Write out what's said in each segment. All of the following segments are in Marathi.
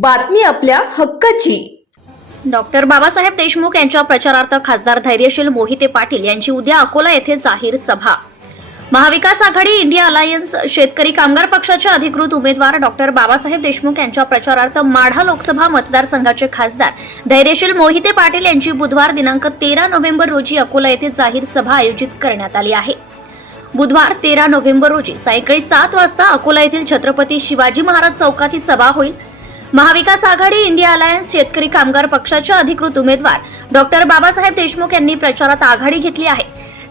बातमी आपल्या हक्काची. डॉक्टर बाबासाहेब देशमुख यांच्या प्रचारार्थ खासदार धैर्यशील मोहिते पाटील यांची उद्या अकोला येथे जाहीर सभा. महाविकास आघाडी इंडिया अलायन्स शेतकरी कामगार पक्षाचे अधिकृत उमेदवार डॉक्टर बाबासाहेब देशमुख यांच्या प्रचारार्थ माढा लोकसभा मतदारसंघाचे खासदार धैर्यशील मोहिते पाटील यांची बुधवार दिनांक तेरा नोव्हेंबर रोजी अकोला येथे जाहीर सभा आयोजित करण्यात आली आहे. बुधवार तेरा नोव्हेंबर रोजी सायंकाळी सात वाजता अकोला येथील छत्रपती शिवाजी महाराज चौकात ही सभा होईल. महाविकास आघाडी इंडिया अलायन्स शेतकरी कामगार पक्षाचे अधिकृत उमेदवार डॉक्टर बाबासाहेब देशमुख यांनी प्रचारात आघाडी घेतली आहे.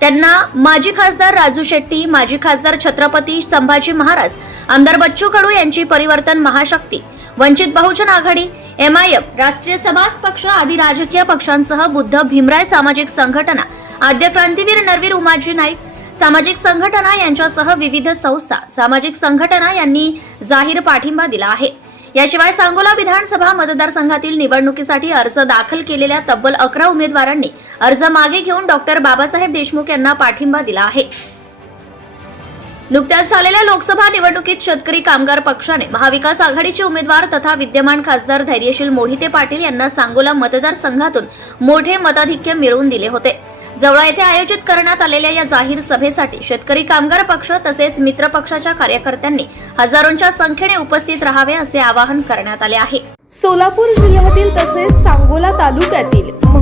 त्यांना माजी खासदार राजू शेट्टी माजी खासदार छत्रपती संभाजी महाराज आमदार बच्चू कडू यांची परिवर्तन महाशक्ती वंचित बहुजन आघाडी एमआयएम राष्ट्रीय समाज पक्ष आदी राजकीय पक्षांसह बुद्ध भीमराय सामाजिक संघटना आद्य क्रांतीवीर नरवीर उमाजी नाईक सामाजिक संघटना यांच्यासह विविध संस्था सामाजिक संघटना यांनी जाहीर पाठिंबा दिला आहे. याशिवाय सांगोला विधानसभा मतदारसंघातील निवडणुकीसाठी अर्ज दाखल केलेल्या तब्बल अकरा उमेदवारांनी अर्ज मागे घेऊन डॉक्टर बाबासाहेब देशमुख यांना पाठिंबा दिला आहे. नुकत्याच झालेल्या लोकसभा निवडणुकीत शेतकरी कामगार पक्षाने महाविकास आघाडीचे उमेदवार तथा विद्यमान खासदार धैर्यशील मोहिते पाटील यांना सांगोला मतदारसंघातून मोठे मताधिक्य मिळवून दिले होते. जवळा येथे आयोजित करण्यात आलेल्या या जाहीर सभेसाठी शेतकरी कामगार पक्ष तसेच मित्र पक्षाच्या कार्यकर्त्यांनी हजारोंच्या संख्येने उपस्थित राहावे असे आवाहन करण्यात आले आहे. सोलापूर जिल्ह्यातील तसेच सांगोला तालुक्यातील